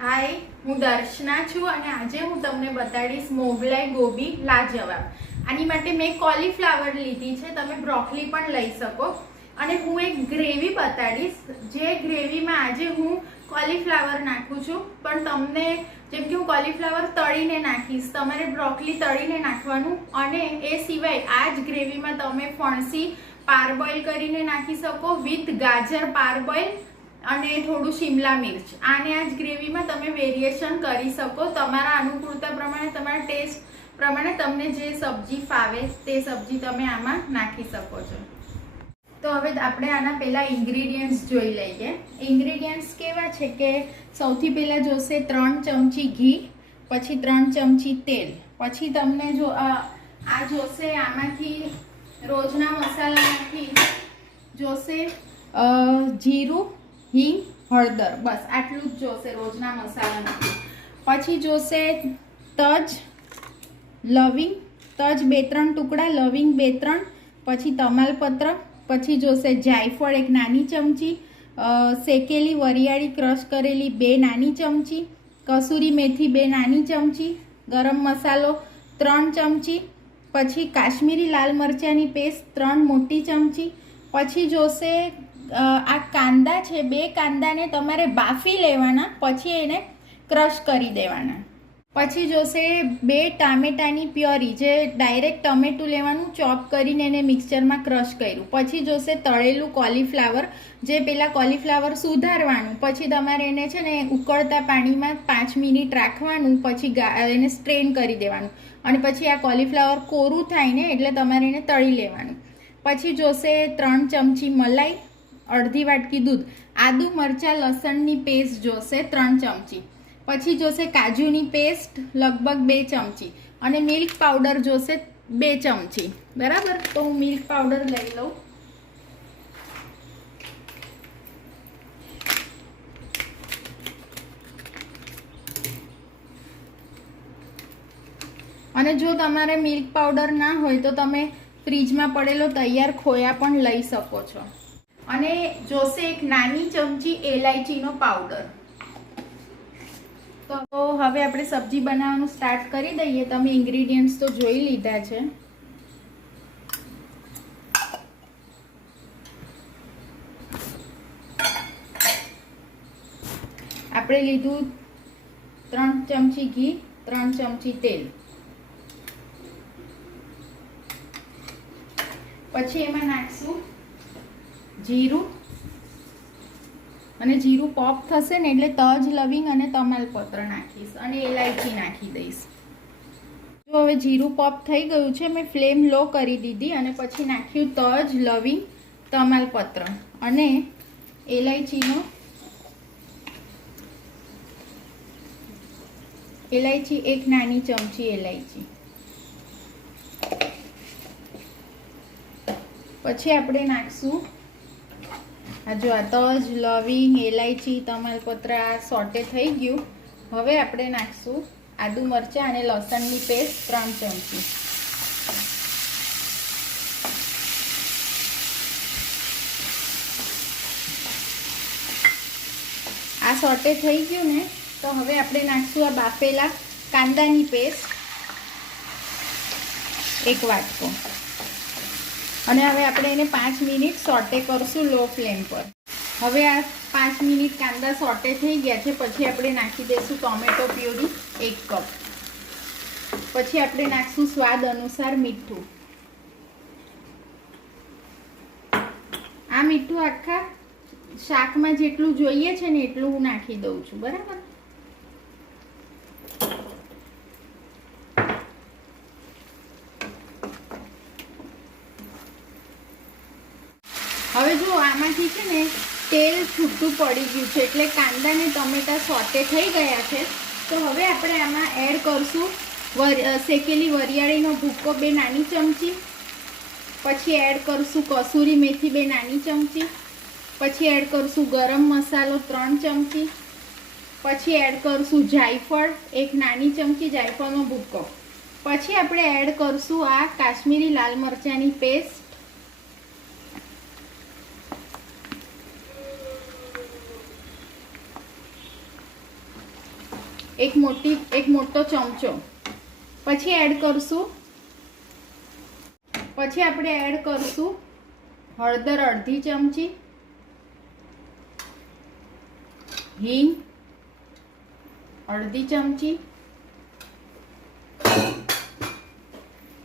हाय, હું દર્શના છું અને આજે હું તમને બતાડીશ મોગલાઈ ગોબી લાજવાબ। આની માટે મેં કોલીફ્લાવર લીધી છે, તમે બ્રોકોલી પણ લઈ શકો। અને હું એક ગ્રેવી બતાડીશ, જે ગ્રેવીમાં આજે હું કોલીફ્લાવર નાખું છું, પણ તમને જેમ કે હું કોલીફ્લાવર તળીને નાખીશ, તમારે બ્રોકોલી તળીને નાખવાનું। અને એ સિવાય આ જ ગ્રેવીમાં તમે ફણસી પારબોઇલ કરીને નાખી શકો વિથ ગાજર પારબોઇલ અને થોડું શિમલા મિર્ચ। આને આ જ ગ્રેવીમાં તમે વેરિએશન કરી શકો તમારા અનુકૂળતા પ્રમાણે, તમારા ટેસ્ટ પ્રમાણે તમને જે સબ્જી ફાવે તે સબ્જી તમે આમાં નાખી શકો છો। તો હવે આપણે આના પહેલા ઇન્ગ્રેડિયન્ટ્સ જોઈ લઈએ। ઇન્ગ્રેડિયન્ટ્સ કેવા છે કે સૌથી પહેલા જોશે 3 ચમચી ઘી, પછી 3 ચમચી તેલ, પછી તમને જો આ જોશે આમાંથી રોજના મસાલામાંથી જોશે જીરું, હિંગ, હળદર, બસ આટલું જ જોશે રોજના મસાલામાંથી। પછી જોશે તજ, લવિંગ, તજ 2-3 ટુકડા, લવિંગ 2-3, પછી તમાલપત્ર, પછી જોશે જાયફળ 1 નાની ચમચી, શેકેલી વરિયાળી ક્રશ કરેલી 2 નાની ચમચી, કસૂરી મેથી 2 નાની ચમચી, ગરમ મસાલો 3 ચમચી, પછી કાશ્મીરી લાલ મરચાંની પેસ્ટ 3 મોટી ચમચી, પછી જોશે આ કાંદા છે, 2 કાંદાને તમારે બાફી લેવાના, પછી એને ક્રશ કરી દેવાના। પછી જોશે 2 ટામેટાની પ્યોરી, જે ડાયરેક્ટ ટમેટું લેવાનું, ચોપ કરીને એને મિક્સચરમાં ક્રશ કર્યું। પછી જોશે તળેલું કોલીફ્લાવર, જે પેલા કોલીફ્લાવર સુધારવાનું, પછી તમારે એને છે ને ઉકળતા પાણીમાં 5 મિનિટ રાખવાનું, પછી એને સ્ટ્રેન કરી દેવાનું, અને પછી આ કોલીફ્લાવર કોરું થાય ને એટલે તમારે એને તળી લેવાનું। પછી જોશે 3 ચમચી મલાઈ, અડધી વાટકી દૂધ, આદુ મરચાં લસણની પેસ્ટ જોશે 3 ચમચી, પછી જોશે કાજુની પેસ્ટ લગભગ 2 ચમચી, અને મિલ્ક પાવડર જોશે 2 ચમચી, બરાબર। તો હું મિલ્ક પાવડર લઈ લઉં। અને જો તમારે મિલ્ક પાવડર ના હોય તો તમે ફ્રીજમાં પડેલો તૈયાર ખોયા પણ લઈ શકો છો। અને જોશે 1 નાની ચમચી એલાયચીનો પાવડર। તો હવે આપણે સબ્જી બનાવવાનું સ્ટાર્ટ કરી દઈએ। તમે ઇન્ગ્રેડિયન્ટ્સ તો જોઈ લીધા છે। આપણે લીધું 3 ચમચી ઘી, 3 ચમચી તેલ, પછી એમાં નાખશું જીરું, અને જીરું પોપ થશે ને એટલે તજ, લવિંગ અને તમાલપત્ર નાખીશ, અને એલાયચી નાખી દઈશ। જો હવે જીરું પોપ થઈ ગયું છે, મેં ફ્લેમ લો કરી દીધી, અને પછી નાખ્યું તજ, લવિંગ, તમાલપત્ર અને એલાયચી 1 નાની ચમચી એલાયચી। પછી આપણે નાખશું જો આ તજ, લવિંગ, એલાયચી, તમાલપત્ર આ સોટે થઈ ગયું। હવે આપણે નાખશું આદુ મરચાં અને લસણની પેસ્ટ 3 ચમચી, આ સોટે થઈ ગયું ને, તો હવે આપણે નાખશું આ બાફેલા કાંદાની પેસ્ટ 1 વાટકો, અને હવે આપણે એને 5 મિનિટ સોટે કરશું લો ફ્લેમ પર। હવે આ 5 મિનિટ કાંદા સોટે થઈ ગયા છે, પછી આપણે નાખી દઈશું ટોમેટો પ્યુરી 1 કપ, પછી આપણે નાખશું સ્વાદ અનુસાર મીઠું। આ મીઠું આખા શાકમાં જેટલું જોઈએ છે ને એટલું હું નાખી દઉં છું, બરાબર। હવે જો આમાંથી છે ને તેલ છૂટું પડી ગયું છે, એટલે કાંદા ને ટમેટા સોટે થઈ ગયા છે। તો હવે આપણે આમાં એડ કરશું શેકેલી વરિયાળીનો ભૂકો 2 નાની ચમચી, પછી એડ કરશું કસૂરી મેથી 2 નાની ચમચી, પછી એડ કરશું ગરમ મસાલો 3 ચમચી, પછી એડ કરશું જાયફળ 1 નાની ચમચી, જાયફળનો ભૂકો, પછી આપણે એડ કરશું આ કાશ્મીરી લાલ મરચાંની પેસ્ટ, એક મોટો ચમચો. પછી આપણે એડ કરશું હળદર અડધી ચમચી, હિંગ અડધી ચમચી.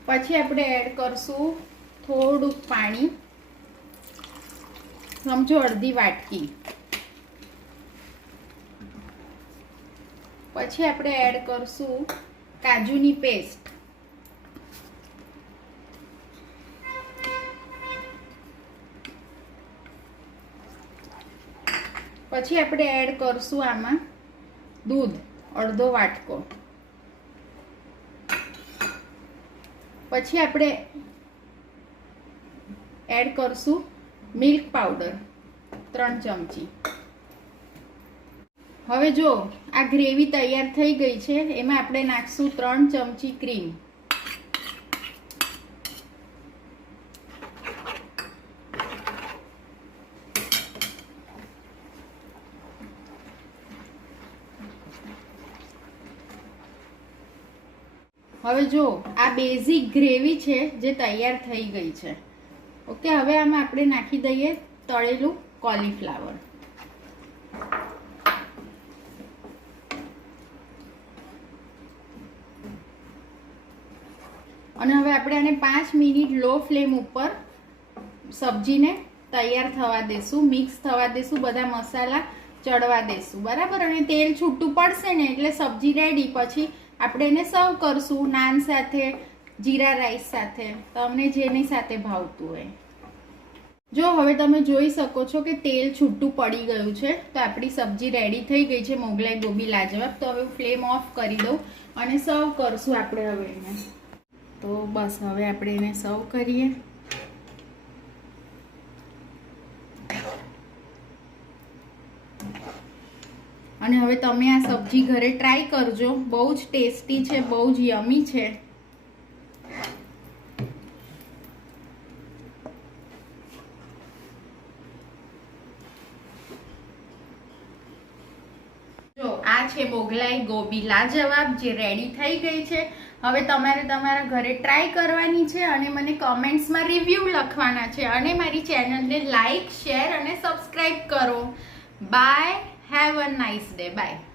પછી આપણે એડ કરશું થોડુંક પાણી, સમજો અડધી વાટકી. પછી આપણે એડ કરશું કાજુની પેસ્ટ. પછી આપણે એડ કરશું આમાં દૂધ અડધો વાટકો. પછી આપણે એડ કરશું મિલ્ક પાવડર 3 ચમચી. હવે જો આ ગ્રેવી તૈયાર થઈ ગઈ છે, એમાં આપણે નાખશું 3 ચમચી ક્રીમ. હવે જો આ બેઝિક ગ્રેવી છે જે તૈયાર થઈ ગઈ છે. ઓકે, હવે આમાં આપણે નાખી દઈએ તળેલું કોલીફ્લાવર. અને હવે આપણે આને 5 મિનિટ લો ફ્લેમ ઉપર સબ્જીને તૈયાર થવા દેશું, મિક્સ થવા દેશું, બધા મસાલા ચડવા દેશું. બરાબર. અને તેલ છૂટું પડશે ને એટલે સબ્જી રેડી. પછી આપણે એને સર્વ કરશું નાન સાથે, જીરા રાઈસ સાથે, તમને જેની સાથે ભાવતું હોય. જો હવે તમે જોઈ શકો છો કે તેલ છૂટું પડી ગયું છે, તો આપણી સબ્જી રેડી થઈ ગઈ છે, મોગલાઈ ગોબી લાજવાબ. તો હવે ફ્લેમ ઓફ કરી દઉં અને સર્વ કરશું આપણે હવે એને. તો બસ હવે આપણે એને સર્વ કરીએ. અને હવે તમે આ સબ્જી ઘરે ટ્રાય કરજો, બહુ જ ટેસ્ટી છે, બહુ જ યમી છે. જો આ છે મોગલાઈ ગોબી લાજવાબ જે રેડી થઈ ગઈ છે. હવે તમારે તમારા ઘરે ટ્રાય કરવાની છે અને મને કમેન્ટ્સમાં રિવ્યૂ લખવાના છે. અને મારી ચેનલને લાઈક, શેર અને સબસ્ક્રાઈબ કરો. By. Have a nice day. Bye.